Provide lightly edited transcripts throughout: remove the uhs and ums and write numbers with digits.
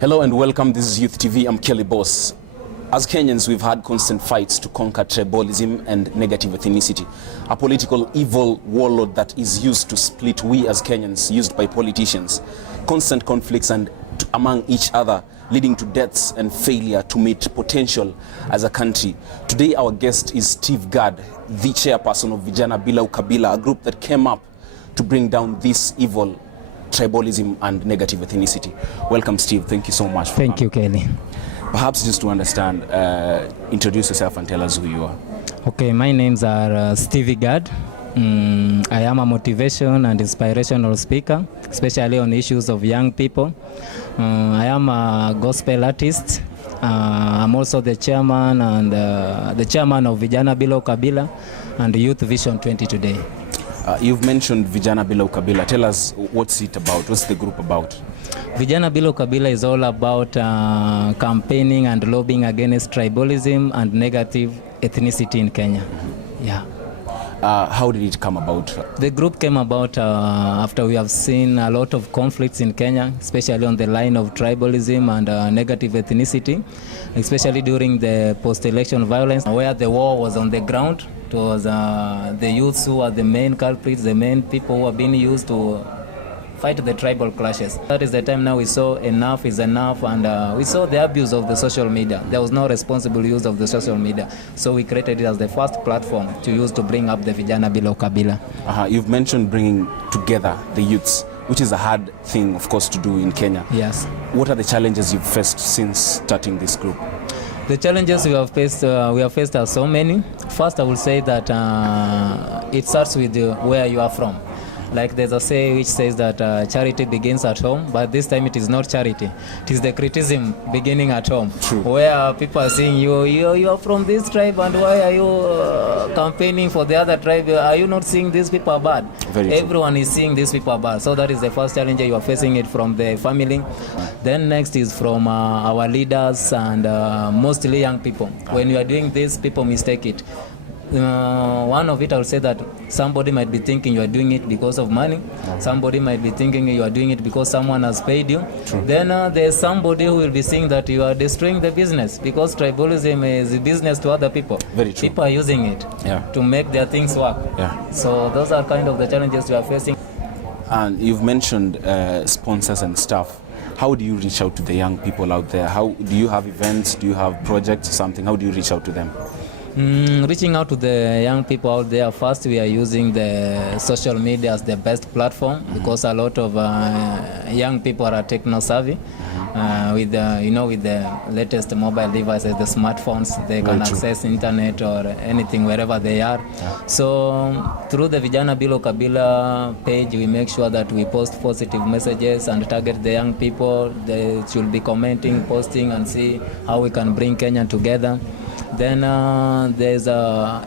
Hello and welcome. This is Youth TV. I'm Kelley Boss. As Kenyans, we've had constant fights to conquer tribalism and negative ethnicity, a political evil warlord that is used to split we as Kenyans, used by politicians. Constant conflicts and among each other, leading to deaths and failure to meet potential as a country. Today, our guest is Stivy, the chairperson of Vijana, Bila, Ukabila, a group that came up to bring down this evil tribalism and negative ethnicity. Welcome, Stivy. Thank you so much. Thank you, Kelley. Perhaps just to understand, introduce yourself and tell us who you are. Okay, my names are Stivy. I am a motivation and inspirational speaker, especially on issues of young people. I am a gospel artist. I'm also the chairman of Vijana, Bila, Ukabila and Youth Vision 20 today. You've mentioned Vijana, Bila, Ukabila. Tell us, what's it about? What's the group about? Vijana, Bila, Ukabila is all about campaigning and lobbying against tribalism and negative ethnicity in Kenya. Yeah. How did it come about? The group came about after we have seen a lot of conflicts in Kenya, especially on the line of tribalism and negative ethnicity, especially during the post-election violence, where the war was on the ground. It was the youths who are the main culprits, the main people who are being used to fight the tribal clashes. That is the time now we saw enough is enough, and we saw the abuse of the social media. There was no responsible use of the social media. So we created it as the first platform to use to bring up the Vijana, Bila, Ukabila. You've mentioned bringing together the youths, which is a hard thing, of course, to do in Kenya. Yes. What are the challenges you've faced since starting this group? The challenges we have faced are so many. First, I will say that it starts with where you are from. Like there's a say which says that charity begins at home, but this time it is not charity. It is the criticism beginning at home. True. Where people are saying, you are from this tribe, and why are you campaigning for the other tribe? Are you not seeing these people are bad? Very true. Everyone is seeing these people are bad. So that is the first challenge. You are facing it from the family. Then next is from our leaders and mostly young people. When you are doing this, people mistake it. One of it, I would say that somebody might be thinking you are doing it because of money. Somebody might be thinking you are doing it because someone has paid you. True. Then there's somebody who will be saying that you are destroying the business because tribalism is business to other people. Very true. People are using it to make their things work. Yeah. So those are kind of the challenges we are facing. And you've mentioned sponsors and stuff. How do you reach out to the young people out there? How do you have events? Do you have projects or something? How do you reach out to them? Reaching out to the young people out there, first we are using the social media as the best platform because a lot of young people are techno-savvy. With the latest mobile devices, the smartphones, they can access internet or anything wherever they are. So through the Vijana, Bila, Ukabila page, we make sure that we post positive messages and target the young people. They should be commenting, posting, and see how we can bring Kenya together. Then there's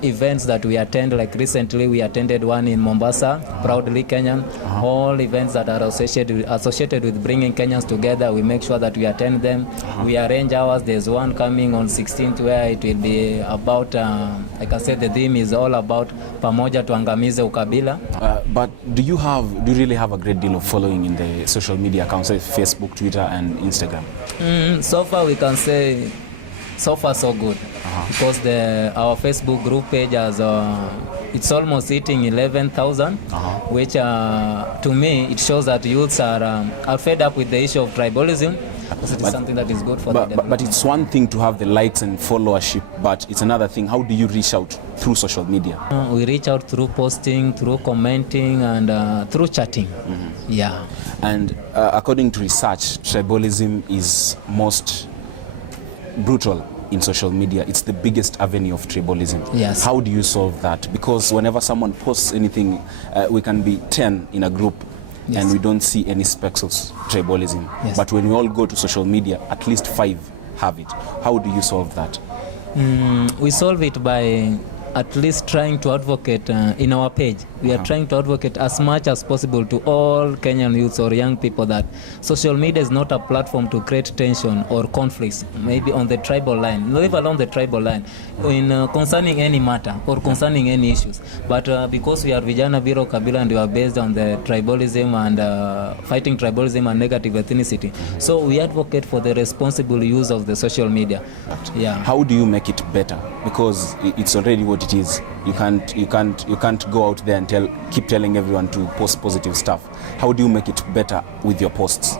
events that we attend, like recently we attended one in Mombasa, Proudly Kenyan. All events that are associated with bringing Kenyans together, we make sure that we attend them. We arrange ours. There's one coming on 16th where it will be about, like I said, the theme is all about Pamoja Tuangamize Ukabila. But do you really have a great deal of following in the social media accounts, like Facebook, Twitter, and Instagram? So far we can say, so far so good, because our Facebook group page has it's almost hitting 11,000, which to me it shows that youths are fed up with the issue of tribalism. Because it is something that is good for them. But it's one thing to have the likes and followership, but it's another thing. How do you reach out through social media? We reach out through posting, through commenting, and through chatting. Yeah. And according to research, tribalism is most brutal in social media. It's the biggest avenue of tribalism. Yes. How do you solve that? Because whenever someone posts anything, we can be 10 in a group, and we don't see any specks of tribalism. Yes. But when we all go to social media, at least 5 have it. How do you solve that? We solve it by at least trying to advocate in our page. We are trying to advocate as much as possible to all Kenyan youths or young people that social media is not a platform to create tension or conflicts, maybe on the tribal line, not even along the tribal line, in concerning any matter or concerning any issues. But because we are Vijana, Bila, Ukabila, and we are based on the tribalism and fighting tribalism and negative ethnicity, so we advocate for the responsible use of the social media. Yeah. How do you make it better? Because it's already what it is. You can't go out there and keep telling everyone to post positive stuff. How do you make it better with your posts?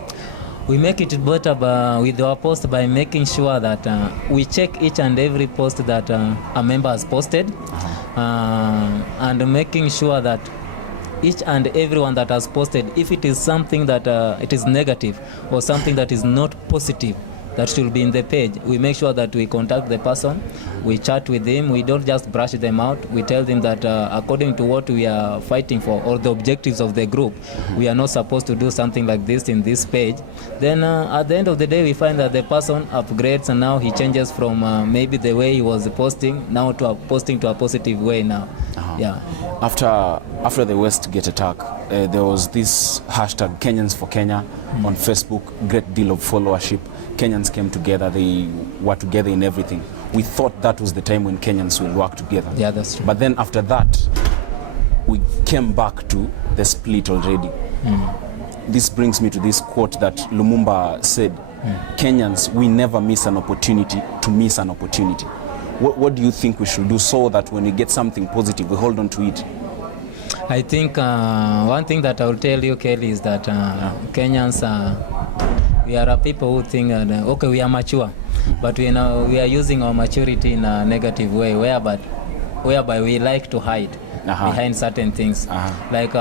We make it better with our post by making sure that we check each and every post that a member has posted, and making sure that each and everyone that has posted, if it is something that it is negative or something that is not positive, that should be in the page, we make sure that we contact the person, we chat with him, we don't just brush them out, we tell them that according to what we are fighting for or the objectives of the group, we are not supposed to do something like this in this page. Then at the end of the day, we find that the person upgrades and now he changes from maybe the way he was posting now to posting to a positive way now. Yeah. After the Westgate attack, there was this hashtag Kenyans for Kenya on Facebook, great deal of followership. Kenyans came together, they were together in everything. We thought that was the time when Kenyans will work together. Yeah, that's true. But then after that, we came back to the split already. This brings me to this quote that Lumumba said, Kenyans, we never miss an opportunity to miss an opportunity. What do you think we should do so that when we get something positive, we hold on to it? I think one thing that I will tell you, Kelley, is that Kenyans, we are a people who think that, okay, we are mature, but we are using our maturity in a negative way, whereby we like to hide behind certain things. Like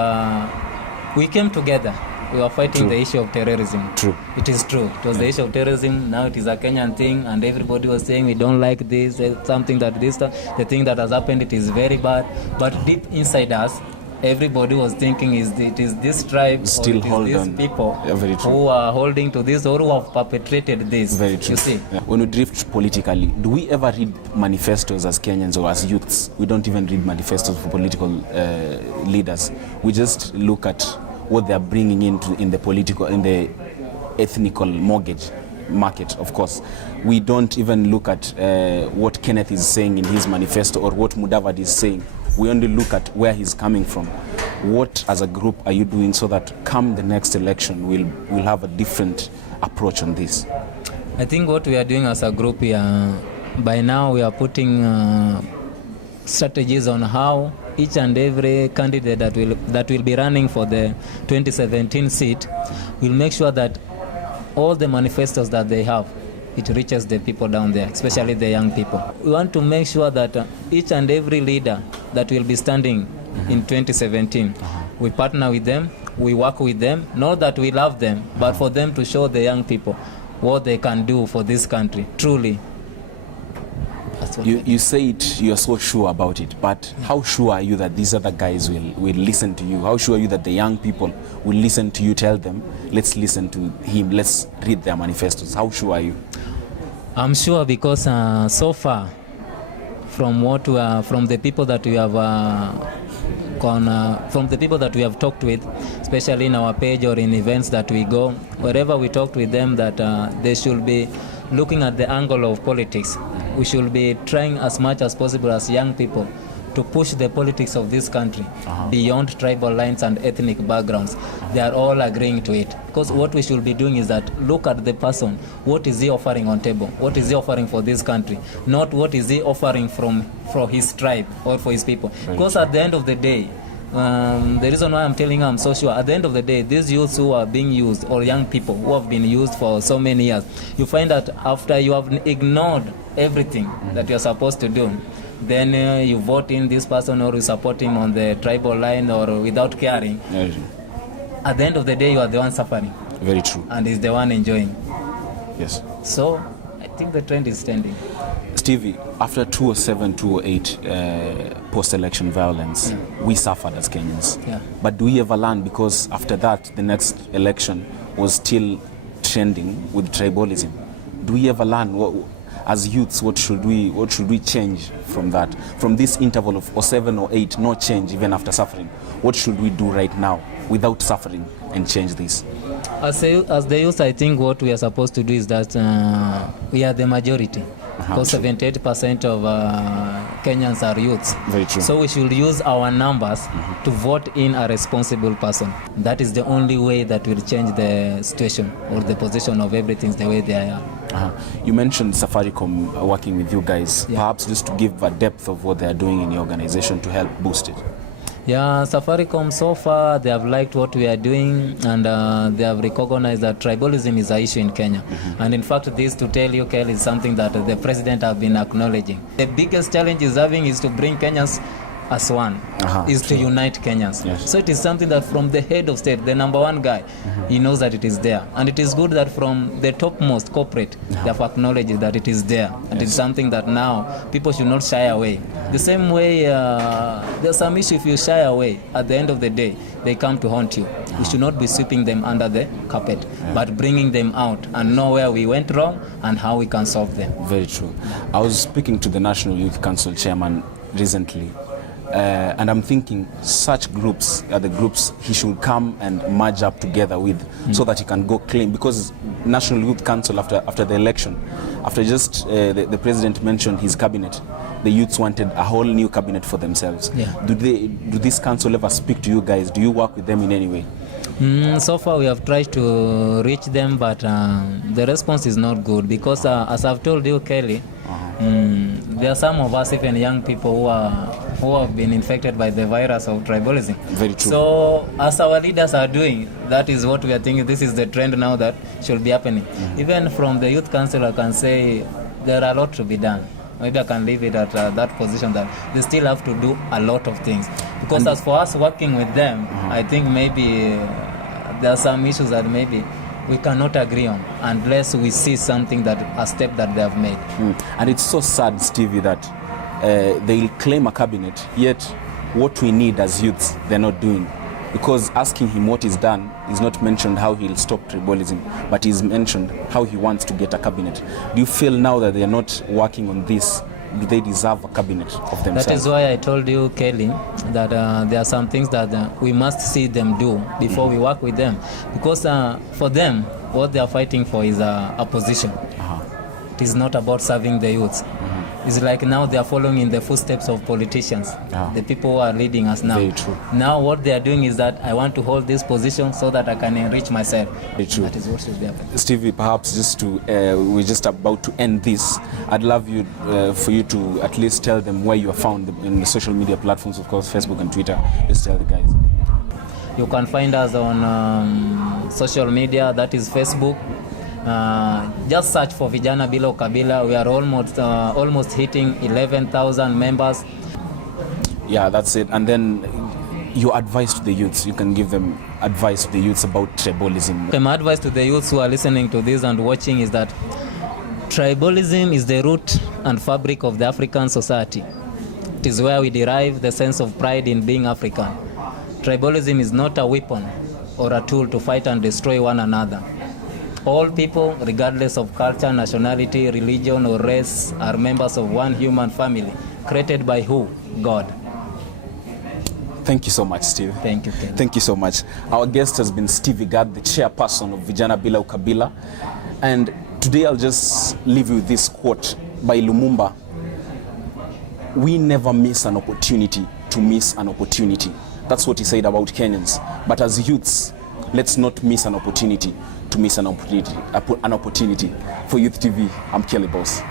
we came together, we were fighting the issue of terrorism. True. It is true. It was the issue of terrorism. Now it is a Kenyan thing, and everybody was saying we don't like this, something that the thing that has happened, it is very bad. But deep inside us, everybody was thinking it is this tribe still or it is these people who are holding to this or who have perpetrated this. Very true. You see? Yeah. When we drift politically, do we ever read manifestos as Kenyans or as youths? We don't even read manifestos for political leaders. We just look at what they are bringing in the ethnical mortgage market, of course. We don't even look at what Kenneth is saying in his manifesto or what Mudavadi is saying. We only look at where he's coming from. What, as a group, are you doing so that come the next election, we'll have a different approach on this? I think what we are doing as a group, by now we are putting strategies on how each and every candidate that will be running for the 2017 seat will make sure that all the manifestos that they have, it reaches the people down there, especially the young people. We want to make sure that each and every leader that will be standing in 2017, we partner with them, we work with them, not that we love them, but for them to show the young people what they can do for this country, truly. You say it, you're so sure about it, but how sure are you that these other guys will listen to you? How sure are you that the young people will listen to you, tell them, let's listen to him, let's read their manifestos? How sure are you? I'm sure because so far, from the people that we have from the people that we have talked with, especially in our page or in events that we go, wherever we talked with them, that they should be looking at the angle of politics. We should be trying as much as possible as young people to push the politics of this country beyond tribal lines and ethnic backgrounds. They are all agreeing to it. Because what we should be doing is that look at the person. What is he offering on table? What is he offering for this country? Not what is he offering for his tribe or for his people. Because at the end of the day, the reason why I'm telling you I'm so sure, at the end of the day, these youths who are being used, or young people who have been used for so many years, you find that after you have ignored everything that you're supposed to do, then you vote in this person or you support him on the tribal line or without caring. At the end of the day, you are the one suffering. Very true. And he's the one enjoying. Yes. So I think the trend is standing. Stivy, after 2007, 2008 post-election violence, we suffered as Kenyans. But do we ever learn? Because after that, the next election was still trending with tribalism. Do we ever learn? as youths, what should we change from that? From this interval of 07 or 8, no change even after suffering. What should we do right now without suffering and change this? As the youth, I think what we are supposed to do is that we are the majority. Because 78% of Kenyans are youths. Very true. So we should use our numbers to vote in a responsible person. That is the only way that will change the situation or the position of everything the way they are. You mentioned Safaricom working with you guys. Yeah. Perhaps just to give a depth of what they are doing in your organization to help boost it. Yeah, Safaricom so far they have liked what we are doing, and they have recognized that tribalism is an issue in Kenya. And in fact, this, to tell you, Kelley, is something that the president have been acknowledging. The biggest challenge is having is to bring Kenyans as one, is to unite Kenyans. Yes. So it is something that from the head of state, the number one guy, he knows that it is there. And it is good that from the topmost corporate, they have acknowledged that it is there. And it's something that now people should not shy away. The same way, there's some issue if you shy away, at the end of the day, they come to haunt you. We should not be sweeping them under the carpet, but bringing them out and know where we went wrong and how we can solve them. Very true. I was speaking to the National Youth Council chairman recently, and I'm thinking such groups are the groups he should come and merge up together with, so that he can go claim, because National Youth Council after the election, after just the president mentioned his cabinet, the youths wanted a whole new cabinet for themselves. Yeah. Do this council ever speak to you guys? Do you work with them in any way? So far we have tried to reach them, but the response is not good, because as I've told you, Kelley, there are some of us, even young people, who have been infected by the virus of tribalism. Very true. So as our leaders are doing, that is what we are thinking, this is the trend now that should be happening. Even from the youth council, I can say there are a lot to be done. Maybe I can leave it at that position, that they still have to do a lot of things. Because as for us working with them, I think maybe there are some issues that maybe we cannot agree on unless we see something, that a step that they have made. And it's so sad, Stivy, that they'll claim a cabinet, yet what we need as youths, they're not doing. Because asking him what he's done is not mentioned how he'll stop tribalism, but he's mentioned how he wants to get a cabinet. Do you feel now that they're not working on this? Do they deserve a cabinet of themselves? That is why I told you, Kelley, that there are some things that we must see them do before we work with them. Because for them, what they are fighting for is a position. It is not about serving the youths. It's like now they are following in the footsteps of politicians, the people who are leading us now. Very true. Now what they are doing is that I want to hold this position so that I can enrich myself. Very true. That is what should be happening. Stevie, perhaps just to, we're just about to end this. I'd love you for you to at least tell them where you are found in the social media platforms, of course, Facebook and Twitter. Just tell the guys. You can find us on social media, that is Facebook. Just search for Vijana, Bila, Ukabila. We are almost hitting 11,000 members. Yeah, that's it. And then your advice to the youths, you can give them advice to the youths about tribalism. Okay, my advice to the youths who are listening to this and watching is that tribalism is the root and fabric of the African society. It is where we derive the sense of pride in being African. Tribalism is not a weapon or a tool to fight and destroy one another. All people, regardless of culture, nationality, religion, or race, are members of one human family, created by who? God. Thank you so much, Steve. Thank you, Ken. Thank you so much. Our guest has been Stivy, the chairperson of Vijana, Bila, Ukabila. And today I'll just leave you with this quote by Lumumba. We never miss an opportunity to miss an opportunity. That's what he said about Kenyans. But as youths, let's not miss an opportunity to miss an opportunity. For Youth TV, I'm Kelley Boss.